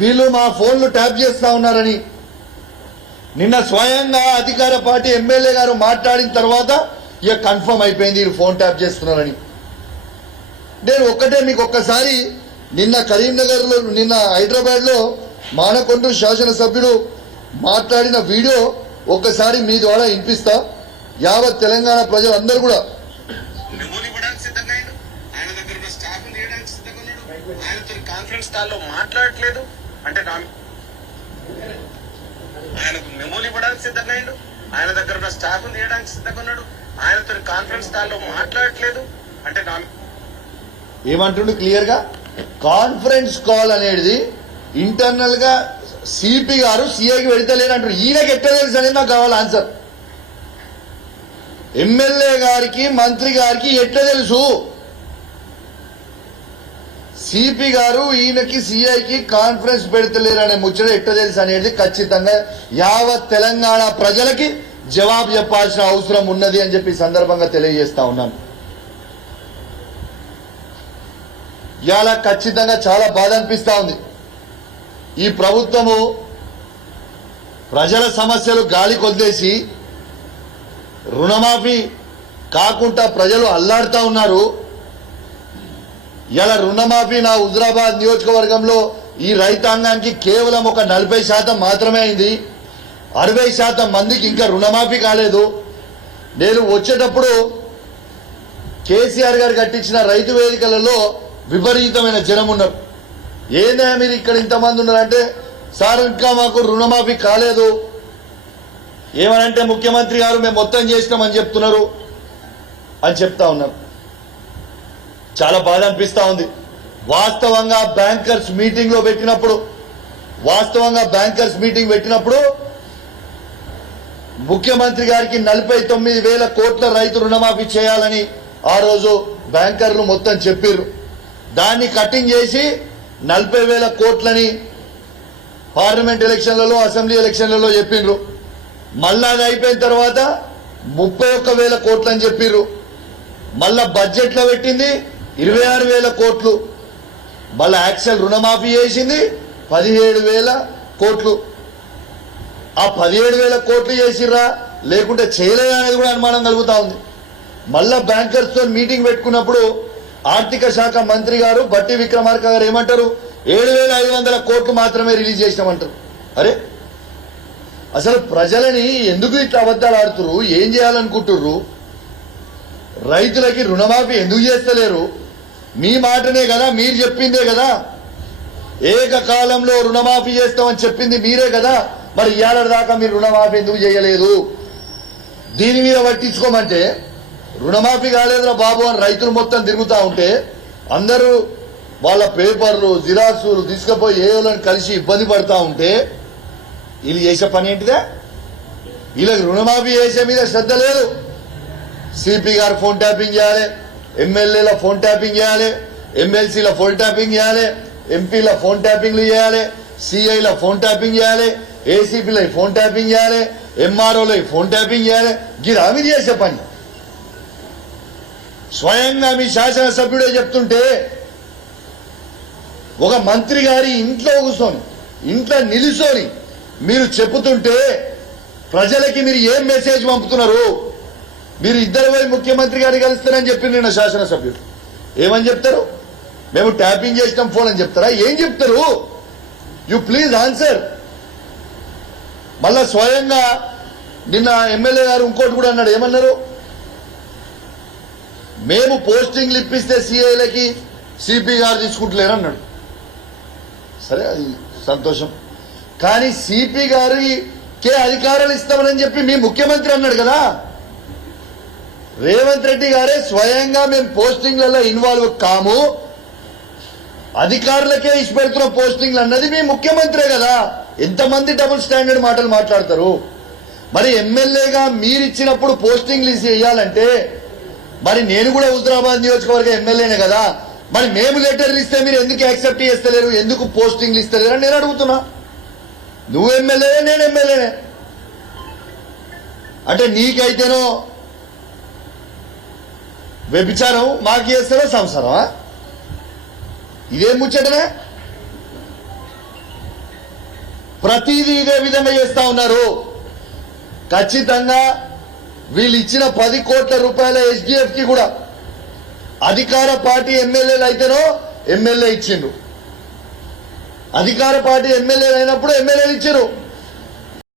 వీళ్ళు మా ఫోన్లు ట్యాప్ చేస్తా ఉన్నారని నిన్న స్వయంగా అధికార పార్టీ ఎమ్మెల్యే గారు మాట్లాడిన తర్వాత ఇక కన్ఫర్మ్ అయిపోయింది వీళ్ళు ఫోన్ ట్యాప్ చేస్తున్నారని. నేను ఒక్కటే మీకు ఒక్కసారి నిన్న కరీంనగర్లో నిన్న హైదరాబాద్లో మానకొండ శాసనసభ్యుడు మాట్లాడిన వీడియో ఒక్కసారి మీ ద్వారా వినిపిస్తా. యావత్ తెలంగాణ ప్రజలందరూ కూడా కాన్ఫరెన్స్ కాల్లో మాట్లాడట్లేదు అంటే ఆయనకు మెమోలు ఇవ్వడానికి సిద్ధంగా అయ్యాడు. ఆయన దగ్గర ఉన్న స్టాఫ్ తీయడానికి సిద్ధంగా ఉన్నాడు. ఆయనతో కాన్ఫరెన్స్ కాల్లో మాట్లాడట్లేదు అంటే ఏమంటుండు క్లియర్ గా కాన్ఫరెన్స్ కాల్ అనేది ఇంటర్నల్ గా సిపి గారు సిఐకి పెడతలేనంటారు. ఈయనకి ఎట్లా తెలుసు అనేది నాకు కావాలి ఆన్సర్. ఎమ్మెల్యే గారికి మంత్రి గారికి ఎట్లా తెలుసు? సిపి గారు ఈయనకి సిఐకి కాన్ఫరెన్స్ పెడతలేరనే ముచ్చట ఎట్లా తెలుసు అనేది ఖచ్చితంగా యావత్ తెలంగాణ ప్రజలకి జవాబు చెప్పాల్సిన అవసరం ఉన్నది అని చెప్పి సందర్భంగా తెలియజేస్తా ఉన్నాను. ఇవాళ ఖచ్చితంగా చాలా బాధ అనిపిస్తా ఉంది. ఈ ప్రభుత్వము ప్రజల సమస్యలు గాలి కొద్దేసి రుణమాఫీ కాకుండా ప్రజలు అల్లాడుతూ ఉన్నారు. ఇలా రుణమాఫీ నా హుజరాబాద్ నియోజకవర్గంలో ఈ రైతాంగానికి కేవలం ఒక 40% మాత్రమే అయింది. 60% మందికి ఇంకా రుణమాఫీ కాలేదు. నేను వచ్చేటప్పుడు కేసీఆర్ గారు కట్టించిన రైతు వేదికలలో విపరీతమైన జనం ఉన్నారు. ఏందా మీరు ఇక్కడ ఇంతమంది ఉన్నారంటే, సార్ ఇంకా మాకు రుణమాఫీ కాలేదు, ఏమనంటే ముఖ్యమంత్రి గారు మేము మొత్తం చేసినామని చెప్తున్నారు అని చెప్తా ఉన్నారు. చాలా బాధ అనిపిస్తా ఉంది. వాస్తవంగా బ్యాంకర్స్ మీటింగ్ పెట్టినప్పుడు ముఖ్యమంత్రి గారికి 49,000 కోట్ల రైతు రుణమాఫీ చేయాలని ఆ రోజు బ్యాంకర్లు మొత్తం చెప్పారు. దాన్ని కటింగ్ చేసి 40,000 కోట్లని పార్లమెంట్ ఎలక్షన్లలో అసెంబ్లీ ఎలక్షన్లలో చెప్పిండ్రు. మళ్ళా అది అయిపోయిన తర్వాత 31,000 కోట్లు అని చెప్పిర్రు. మళ్ళా బడ్జెట్ లో పెట్టింది 26,000 కోట్లు. మళ్ళా యాక్చువల్ రుణమాఫీ చేసింది 17,000 కోట్లు. ఆ 17,000 కోట్లు చేసిర్రా లేకుంటే చేయలేదా అనేది కూడా అనుమానం కలుగుతా ఉంది. మళ్ళా బ్యాంకర్స్ తో మీటింగ్ పెట్టుకున్నప్పుడు ఆర్థిక శాఖ మంత్రి గారు బట్టి విక్రమార్క గారు ఏమంటారు, 7,500 కోట్లు మాత్రమే రిలీజ్ చేసినామంటారు. అరే అసలు ప్రజలని ఎందుకు ఇట్లా అబద్ధాలు ఆడుతున్నారు? ఏం చేయాలనుకుంటుర్రు? రైతులకి రుణమాఫీ ఎందుకు చేస్తలేరు? మీ మాటనే కదా, మీరు చెప్పిందే కదా. ఏకకాలంలో రుణమాఫీ చేస్తామని చెప్పింది మీరే కదా. మరి ఇవాళ దాకా మీరు రుణమాఫీ ఎందుకు చేయలేదు? దీని మీద పట్టించుకోమంటే రుణమాఫీ కాలేదురా బాబు అని రైతులు మొత్తం తిరుగుతూ ఉంటే అందరూ వాళ్ళ పేపర్లు జిరాక్సులు తీసుకుపోయి ఏయోలను కలిసి ఇబ్బంది పడతా ఉంటే వీళ్ళు చేసే పని ఏంటిదే? వీళ్ళకి రుణమాఫీ చేసే మీద శ్రద్ధ లేదు. సిపి గారు ఫోన్ ట్యాపింగ్ చేయాలి, ఎమ్మెల్యేల ఫోన్ ట్యాపింగ్ చేయాలి, ఎమ్మెల్సీల ఫోన్ ట్యాపింగ్ చేయాలి, ఎంపీల ఫోన్ ట్యాపింగ్లు చేయాలి, సిఐల ఫోన్ ట్యాపింగ్ చేయాలి, ఏసీపీల ఫోన్ ట్యాపింగ్ చేయాలి, ఎంఆర్ఓల ఫోన్ ట్యాపింగ్ చేయాలి. గిదా మీరు చేసే పని? స్వయంగా మీ శాసనసభ్యుడే చెప్తుంటే ఒక మంత్రి గారి ఇంట్లో కూర్చొని ఇంట్లో నిలుసొని మీరు చెబుతుంటే ప్రజలకి మీరు ఏం మెసేజ్ పంపుతున్నారు? మీరు ఇద్దరు పోయి ముఖ్యమంత్రి గారిని కలుస్తారని చెప్పింది నిన్న శాసనసభ్యుడు. ఏమని చెప్తారు? మేము ట్యాపింగ్ చేసినాం ఫోన్ అని చెప్తారా? ఏం చెప్తారు? You please answer. మళ్ళా స్వయంగా నిన్న ఎమ్మెల్యే గారు ఇంకోటి కూడా అన్నాడు. ఏమన్నారు? మేము పోస్టింగ్లు ఇప్పిస్తే సిఐలకి సిపి గారు తీసుకుంటలేరు అన్నాడు. సరే, అది సంతోషం. కానీ సిపి గారికే అధికారాలు ఇస్తామని చెప్పి మీ ముఖ్యమంత్రి అన్నాడు కదా. రేవంత్ రెడ్డి గారే స్వయంగా మేము పోస్టింగ్లలో ఇన్వాల్వ్ కాము, అధికారులకే ఇష్టపెడుతున్న పోస్టింగ్లు అన్నది మీ ముఖ్యమంత్రే కదా. ఎంతమంది డబుల్ స్టాండర్డ్ మాటలు మాట్లాడతారు? మరి ఎమ్మెల్యేగా మీరిచ్చినప్పుడు పోస్టింగ్లు ఇవ్వాలంటే మరి నేను కూడా హుజరాబాద్ నియోజకవర్గ ఎమ్మెల్యేనే కదా. మరి మేము లెటర్లు ఇస్తే మీరు ఎందుకు యాక్సెప్ట్ చేస్తలేరు? ఎందుకు పోస్టింగ్లు ఇస్తలేరు అని నేను అడుగుతున్నా. నువ్వు ఎమ్మెల్యేనే, నేను ఎమ్మెల్యేనే. అంటే నీకైతేనో వ్యభిచారం, మాకు చేస్తారో సంసారమా? ఇదేం ముచ్చటనే? ప్రతిదీ ఇదే విధంగా చేస్తా ఉన్నారు. ఖచ్చితంగా వీళ్ళు ఇచ్చిన 10 కోట్ల రూపాయల SDF కి కూడా అధికార పార్టీ ఎమ్మెల్యేలు అయితేనో ఎమ్మెల్యే ఇచ్చిండ్రు, అధికార పార్టీ ఎమ్మెల్యేలు అయినప్పుడు ఎమ్మెల్యేలు ఇచ్చారు.